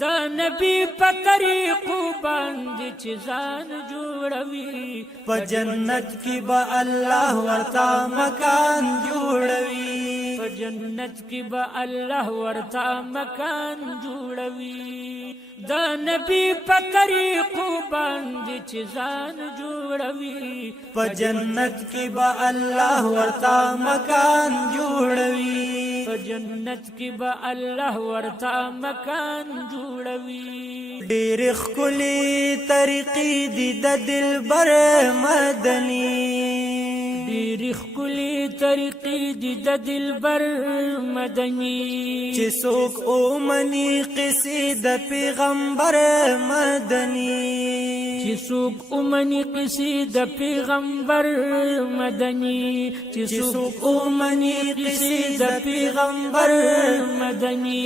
دا نبی په طریقو باندې چې ځان جوړوي په جنت کې به الله ورته مکان جوړوي په جنت کې به الله ورته مکان جوړوي دا نبی په طریقو باندې چې ځان جوړوي په جنت کې به الله ورته مکان جوړوي په جنت کې به الله ورته مکان جوړوي ډېر ښکلي طریقې دي د دلبر مدني ډېر ښکلي طریقې دي د دلبر مدني چې څوک اومني قصې د پیغمبر مدني چې څوک اومني قصې د پیغمبر مدني چې څوک اومني قصې د پیغمبر مدني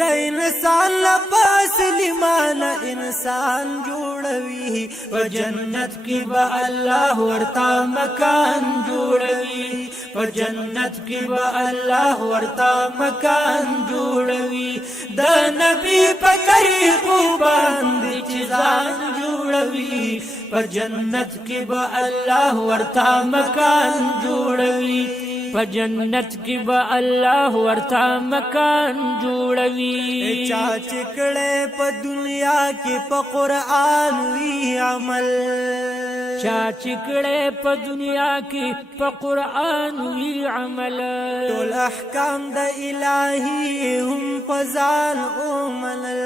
د انسان لپاس لیمان انسان جوړوي په جنت کې به الله ورته مکان جوړوي په جنت کې به الله ورته مکان جوړوي د نبی په طریقو باندې چې ځان جوړوي په جنت کې به الله ورته مکان جوړوي په جنت کې به الله ورته مکان جوړوي چا چې کړه په دنیا کې په قرآن وی عمل چا چې کړه په دنیا کې په قرآن وی عمل ټول احکام د الهي هم پزان اومنل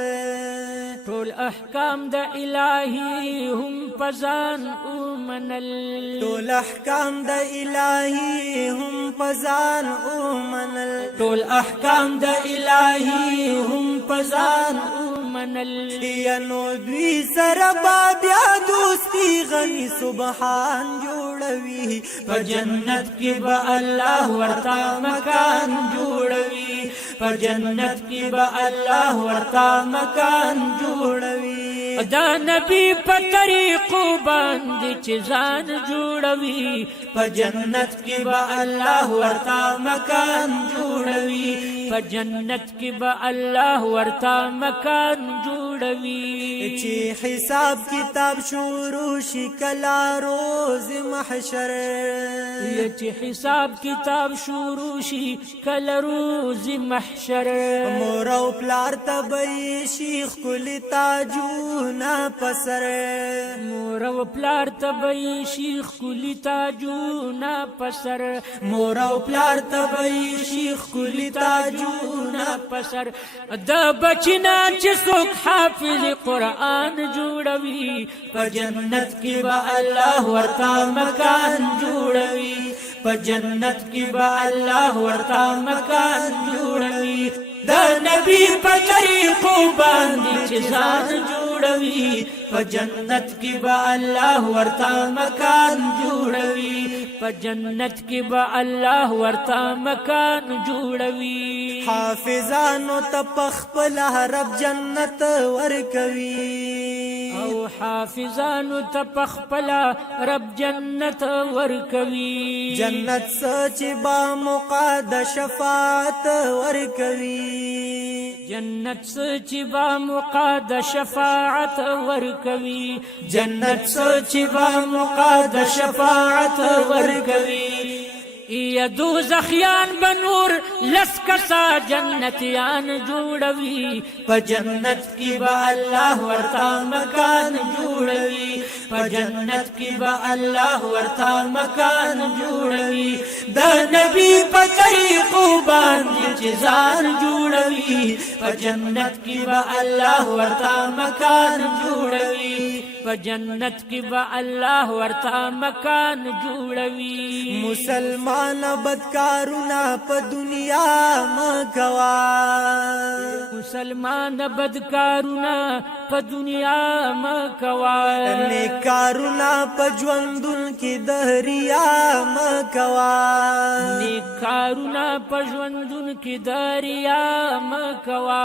ټول احکام د الهي هم پزان اومنل ټول احکام د الهي هم پزان اومنل ټول احکام د الهي هم پزان اومنل یا نو دوی سره بیا دوستی غني سبحان جوړوي په جنت کې به الله ورته مکان جوړوي په جنت کې به الله ورته مکان جوړوي دا نبی په طریقو باندې چې ځان جوړوي په جنت کې به الله ورته مکان جوړوي په جنت کې به الله ورته مکان جوړوي چې حساب کتاب شروع شي کلا روز محشر چې حساب کتاب شروع شي کلا روز محشر مور او پلار ته به شیخ کل تاجونه پسر مور او پلار ته به شیخ کل تاجونه پسر مور او پلار ته به شیخ کل تاجونه پسر د بچنا چې څوک حافظ قرآن جوړوي په جنت کې به الله ورته مکان جوړوي په جنت کې به الله ورته مکان جوړوي د نبی په طریقو باندې چې ځان جوړوي په جنت کې به الله ورته مکان جوړوي په جنت کې به الله ورته مکان جوړوي حافظانو ته پخپل رب جنت ورکوي او حافظانو ته پخپل رب جنت ورکوي جنت سچ با مقاد شفاعت ورکوي جنت سچ با مقاد شفاعت ورکوي جنت سچ با مقاد شفاعت ورکوي یا دوزخیان بنور لسکسا جنتیان جوړوي په جنت کې به الله ورته مکان جوړوي په جنت کې به الله ورته مکان جوړوي د نبی په طریقو باندې چې ځان جوړوي په جنت کې به الله ورته مکان جوړوي په جنت کې به الله ورته مکان جوړوي مسلمان بدکارونه په دنیا مکوا مسلمان بدکارونه په دنیا مکوا نیک کارونه په ژوندون کې دهریا مکوا نیک کارونه په ژوندون کې دهریا مکوا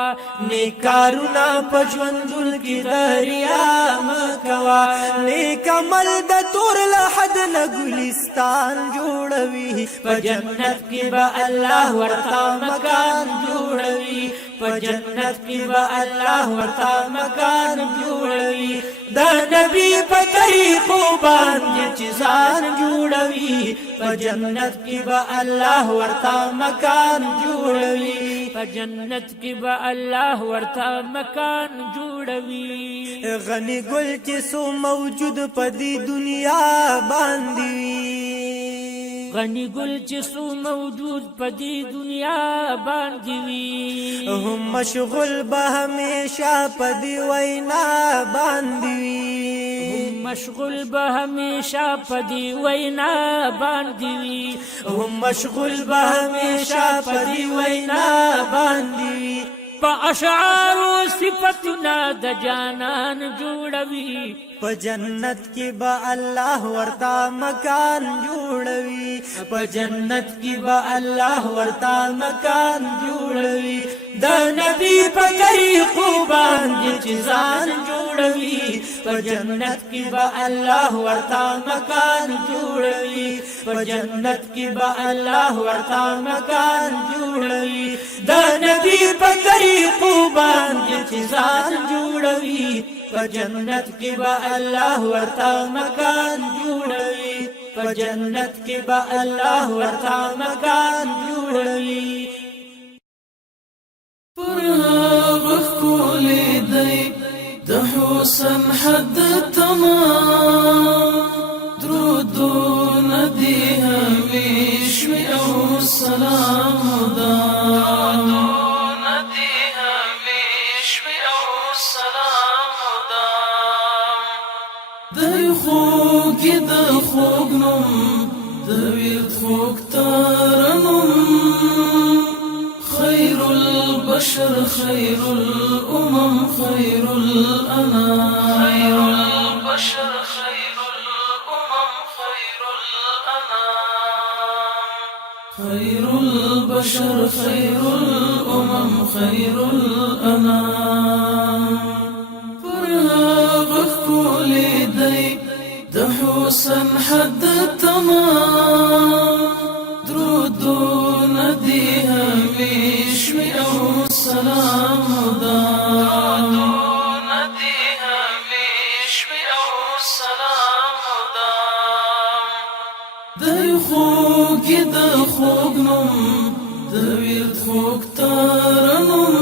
نیک کارونه په ژوندون کې دهریا مکوا نیک عمل د تور لحد نه ګلستان جوړوي په جنت کې به الله ورته مکان جوړوي په جنت کې به الله ورته مکان جوړوي د نبی په طریقو باندې چې ځان جوړوي په جنت کې به الله ورته مکان جوړوي په جنت کې به الله ورته مکان جوړوي غني ګل چې سو موجود په دې دنیا باندې غني ګل چې سو موجود په دې دنیا باندې وي هم مشغول به همیشه په دې وینا باندې وي مشغول به همیشه په دې وینا باندې وي هم مشغول به همیشه په دې وینا باندې وي په اشعارو صفتنا د جانان جوړوي په جنت کې به الله ورته مکان جوړوي په جنت کې به الله ورته مکان جوړوي د نبی په طریقو باندې چې ځان جوړوي په جنت کې به الله ورته مکان جوړوي په جنت کې به الله ورته مکان جوړوي د نبی په طریقو باندې چې ځان جوړوي په جنت کې به الله ورته مکان جوړوي په جنت کې به الله ورته مکان جوړوي پر هغه ښکلي دی د حسن حد تمام درودونه دي همیش وي او سلام درودونه دي همیش وي او سلام دی خوږې د خوږ نوم د ویرد خوږ ترنم خير البشر خير الأمم خير الأنام خير البشر خير الأمم خير الأنام خير البشر خير الأمم خير الأنام پر هغه ښکلي دی د حسن حد تمام درودونه دي همیش وي او سلام درودونه دي همیش وي او سلام دی خوږې د خوږ نوم د ویرد خوږ ترنم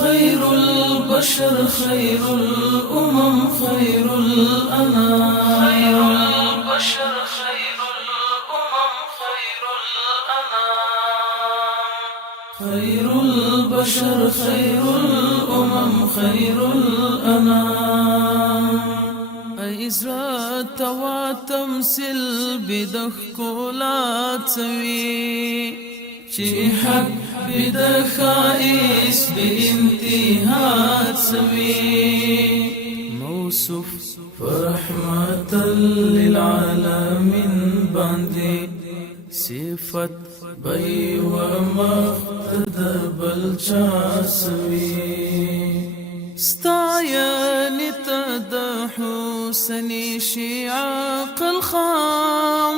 خير البشر خير الأمم خير الأنام خير البشر خير الأمم خير الأنام خير البشر خير الأمم خير الأنام ازرا توا تمثل بدخکولات سوي چی حق بدخائس بانتهات سوي موصوف فرحمة للعالمين باندي صفت بي ومقتدى بلچا سوي ستاياني تدحوسني شيعاق الخام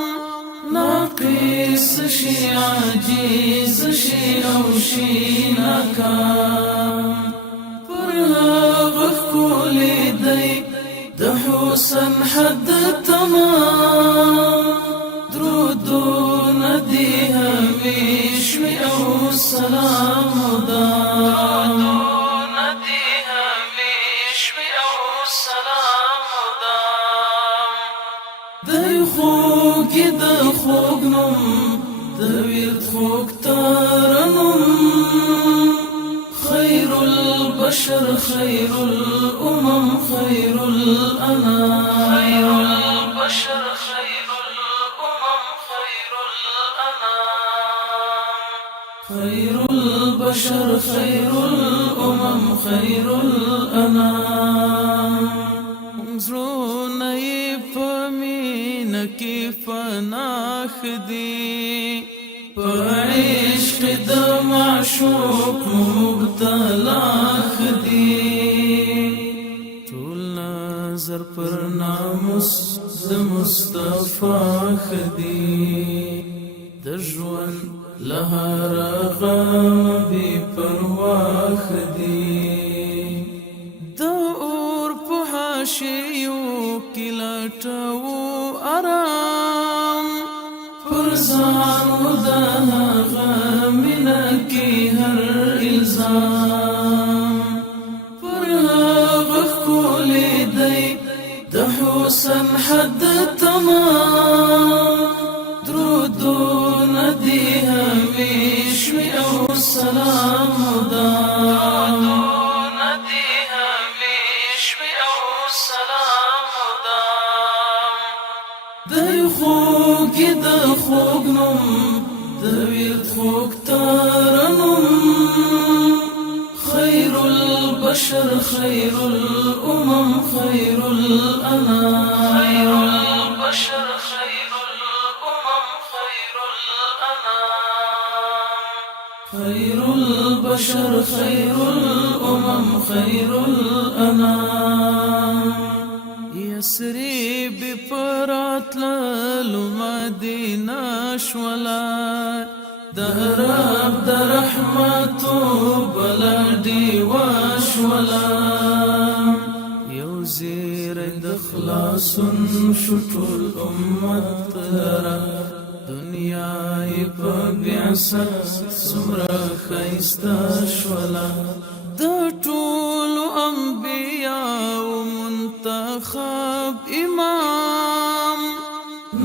ناقص شي عجيز شي او شي ناكام پر هغه ښکلي دی د حسن حد تمام درودونه دي همیش وي او سلام درودونه دي همیش وي او سلام دی خوږې د خوږ نوم د ویرد خوږ ترنم خير البشر خير الأمم خير الأنام خير البشر خير الأمم خير الأنام خير البشر خير الأمم خير الأنام زړونه یې په مینه کې فناخ دي په عشق د معشوق مبتلاخ دي ټول نظر پر ناموس د مصطفی خدي د ژوند لهر غم بی پرواخ دی دا اور په حاشیو کې لټو آرام پر ځان د هغه مینه کې هر الزام پر هغه ښکلی دی د حسن حد تمام درودونه دي همیش وي او سلام مدام درودونه دي همیش وي او سلام مدام دی خوږ د خوږ نوم د ویرد خوږ ترنم خیر البشر خیر الامم خیر الانام خیر البشر خیر الامم خیر الانام خیر البشر خیر الامم خیر الانام یسریب پراتل مدینه شولا درب در رحمتو بلدی وشولا یو زیر دخلاصن شطول امت را دنیای پا بیعصت سمرا خیستا شولا دا طول انبیاء منتخب امام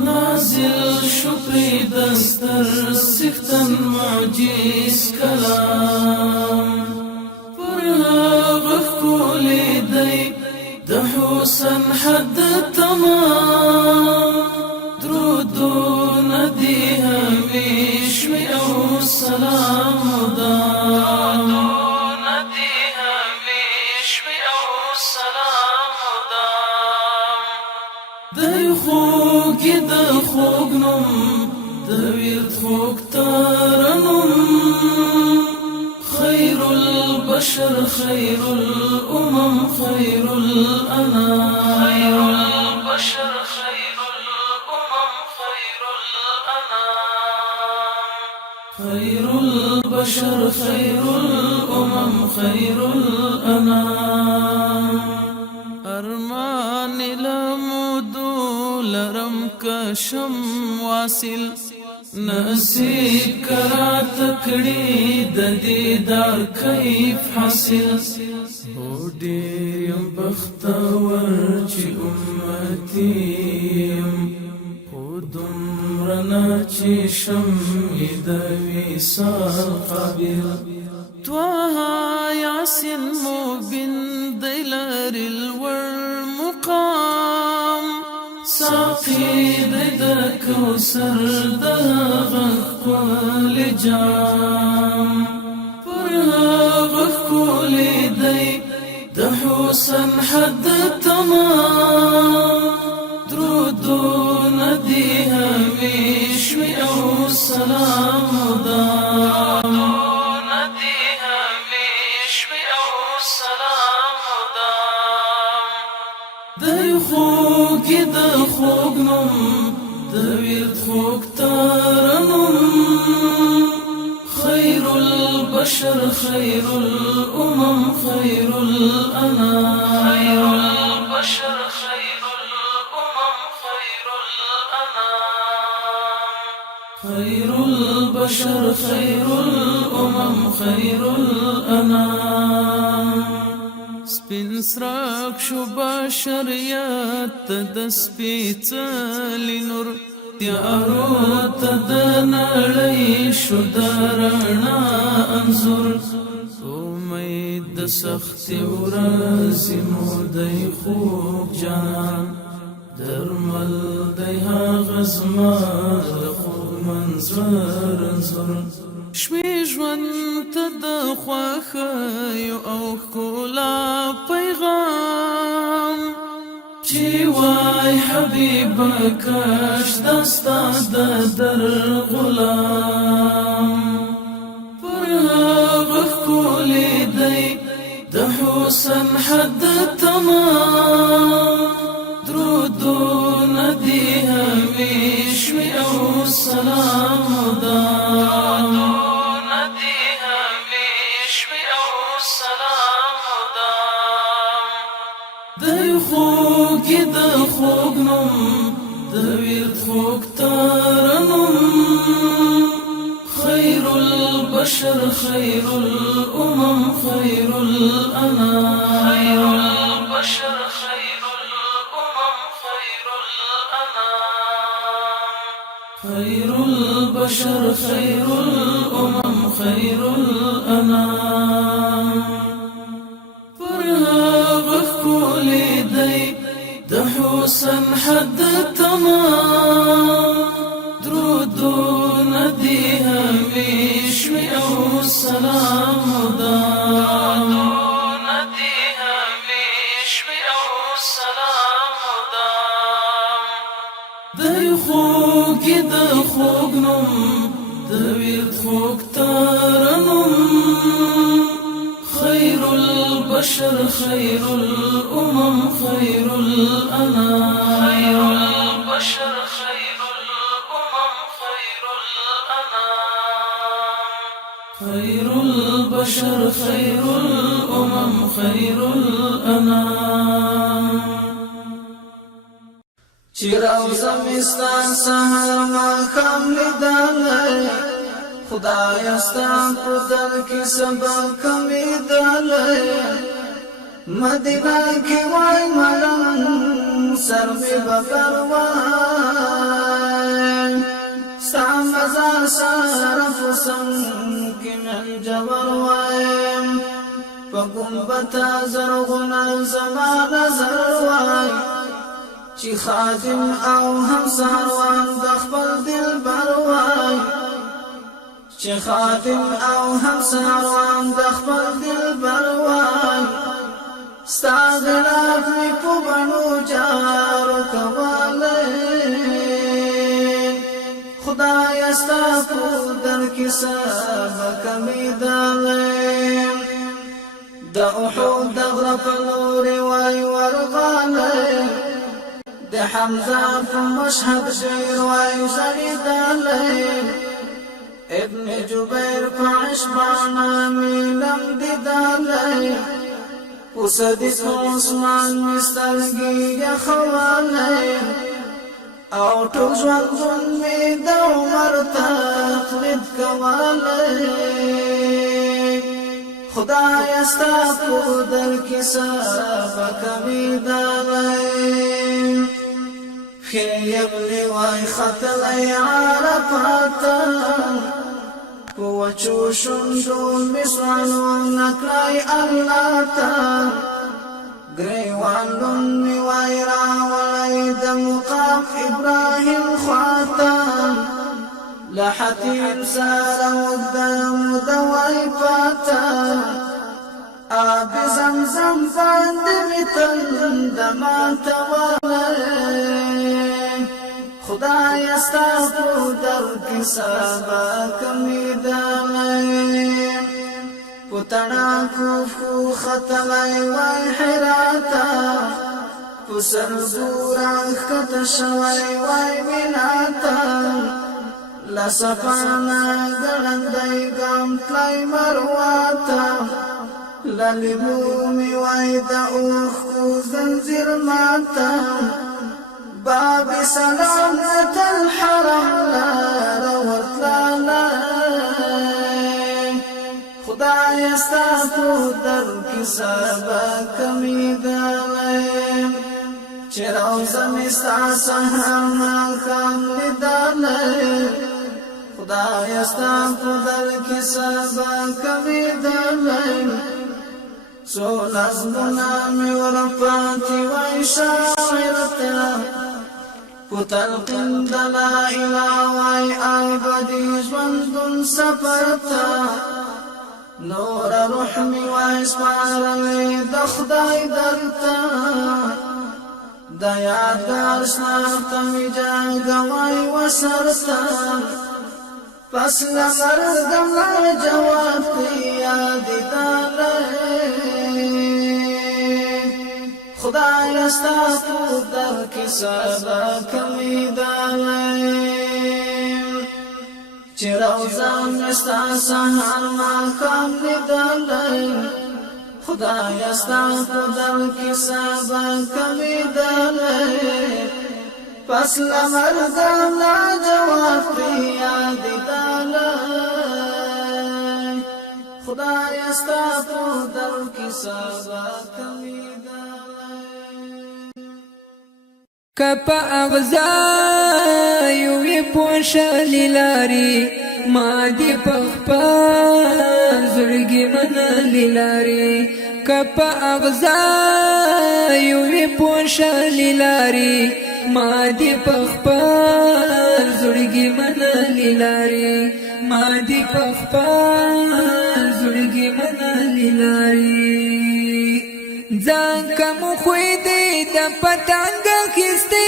نازل شپری دستر سختن معجز کلام پر هغه ښکلی دی د حسن حد تمام درودونه دي همیش وي او سلام مدام درودونه دي همیش وي او سلام مدام دی خوږ د خوږ نوم د ویرد خوږ ترنم خیر البشر خیر الامم خیر الانام خیر البشر خیر الامم خیر الانام خیر البشر خیر الامم خیر الانام ارمان لمدو لرم کشم واصل نصیب کرا تکڑی د دیدار کیف حاصل او ډیر یم بختور چې امتیم خو دومره نه چې شمع د وصال قابل طه یاسین مبین دی لري الور مقام ساقي د کوثر د غل جام پر هغه ښکلی دی د حسن حد تمام درودونه دي همیش وي او سلام مدام درودونه دي همیش وي او سلام مدام دی خوږ د خوږ نوم د ویرد خوږ ترنم خیر البشر خیر الامم خیر الانام خیر البشر خیر الامم خیر الانام خیر البشر خیر الامم خیر الانام سپین سراک شو بشریت د سپیڅلی نور تیارو ته د نړۍ شو د رڼا انځور امید د سختې ورځې مو دی خوږ جانان درمل دی هغه زما د خوږ منظر انځور شوي ژوند ته د خوښیو او ښکلا پیغام چې وای حبیبه کاش دا ستا د در غلام پر هغه ښکلی دی د حسن حد تمام درودونه دي همیش وي او سلام مدام ورد خوږ ترنم خير البشر خير الأمم خير الأنام خير البشر خير الأمم خير الأنام خير البشر خير الأمم خير الأنام فرهاغ كل دي دحوسا حد تمام درودون دي هميش او السلام دام درودون دي هميش او السلام دام دي خوږ د خوږ نوم د ورد خوږ ترنم خير البشر خير الأمم خير الأنام خير البشر خير الأمم خير الأنام خير البشر خير الأمم خير الأنام چیروزه مستان سهر ماښام لیدلی خدای ستا په در کې صبر کمی دلی مدینه کې وای ملنګ سر مې ببر وای ستا مزار سره په څنګ کې مې جبر وایم په ګنبده زرغونه زما نظر وای چې خادم او هم سهروان د خپل دلبر وای چې خادم او هم سهروان د خپل دلبر وای ستا غلاف مې په بڼو جارو کولی خدایه ستا په در کې سبق مې دلی د احد د غره په لورې وای ورغلی د حمزه په مشهد شعر وای ژړېدلی ابن جبیر په عشبانه مې لم دیدلی په صدیق عثمان مې سترګې یخولی او ټول ژوندون مې د عمر تقلید کولی خدایه ستا په در کې سبق مې دلی خیبلی وای خطلی عرفاتا وچو شندو مسوانو نکلی اللہ تا گریوان می وای راولی د مقام ابراهیم خواتا لحتیم سارا ودم دوای فاتا آب زمزم باندې می تند ما تولی خدای ستا په در کې سبق مې دلی په تڼاکو پښو ختلی وای حراته په سرزوره ښکته شوی وای میناته له صفانه ګړندی ګام تلی مرواته له لیبو مې وای د اوښکو زنځیر ماته باب سلامة الحرم لار ورتلالی خدای ستا په در کې سبق مې دلی چې روضه مې ستا سهار ماښام لیدلی خدای ستا په در کې سبق مې دلی څو نظمونه مې ورپاتې وای شاعر ته په تلقین د لا اله وای ابدي ژوندون سفر ته نور روح مې وای سپارلی د خدای درته د یادګار شناخته مې جنګه وای وسرته پس له مرګم لا جواب کې یادې خدای ستا په در کې سبق مې دلی چې روضه مې ستا سهار ماښام لیدلی خدای ستا په در کې سبق مې دلی پس لمرد لا جواب یاد دالای خدای استا په در کې سبا کمی کپ اغزایو وی پوشلی لاری ما دی پخپل زړګي منلی لاری کپ اغزایو وی پوشلی لاری ما دی پخپل زړګي منلی لاری ما دی پخپل زړګي منلی لاری ځان کوم خوې دې د پتنګ کېسته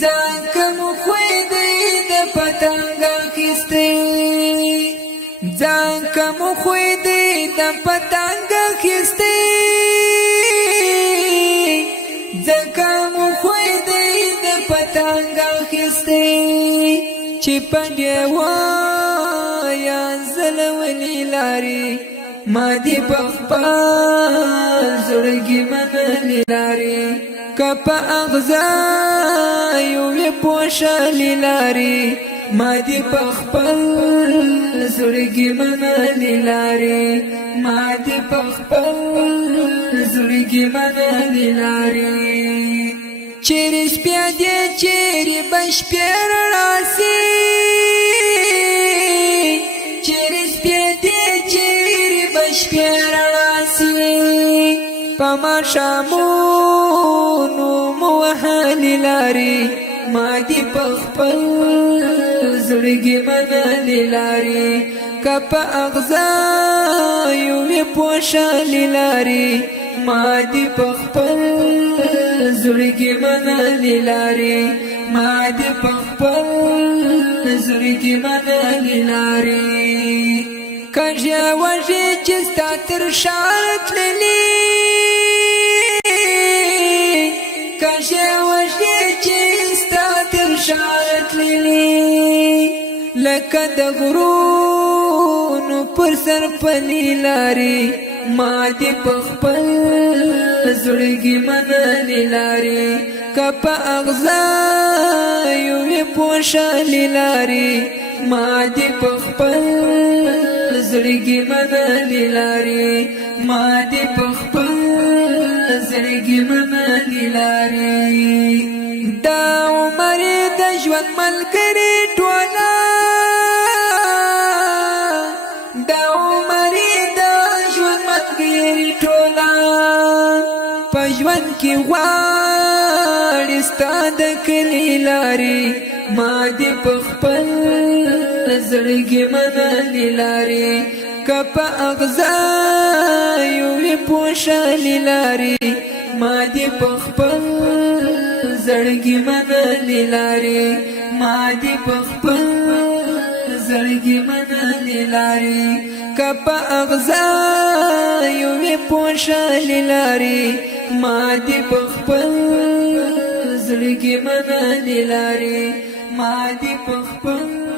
ځان کوم خوې دې د پتنګ کېسته ځان کوم خوې دې د پتنګ کېسته ځان کوم خوې دې د پتنګ کېسته چې پنځه وای زلولې لاري ما دی بخپل زړګي منلی لاري کپ اغزایو وی پوشلی لاري ما دی بخپل زړګي منلی لاري ما دی بخپل زړګي منلی لاري چیرې سپیا دې چیرې بش پیر راسي چیرې سپیا دې چیرې بش پیر راسي پما شامونو موهلی لاري ما دی بخپل زړګي منلی لاري کپ اغزایو وی پوشلی لاري ما دی بخپل زړګي منلی لاري ما دی بخپل زړګي منلی لاري کژه وژه چې ستا تر شارت للی کژه وژه چې ستا تر شارت للی لکه د غرونو پر سر پلی لاري ما دی بخپل زړګي منلی لاري کپ اغزایو وی پوشلی لاري ما دی بخپل زړګي منلی لاري ما دی بخپل زړګي منلی لاري دا عمر د ژوند ملګری ټوله دا عمر د ژوند ملګری ټوله په ژوند کې غواړي ستا د کلي لاري ما دی بخپل زړګي منلی لاري کپ اغزایو وی پوشلی لاري ما دی بخپل زړګي منلی لاري ما دی بخپل زړګي منلی لاري کپ اغزایو وی پوشلی لاري ما دی بخپل زړګي منلی لاري ما دی بخپل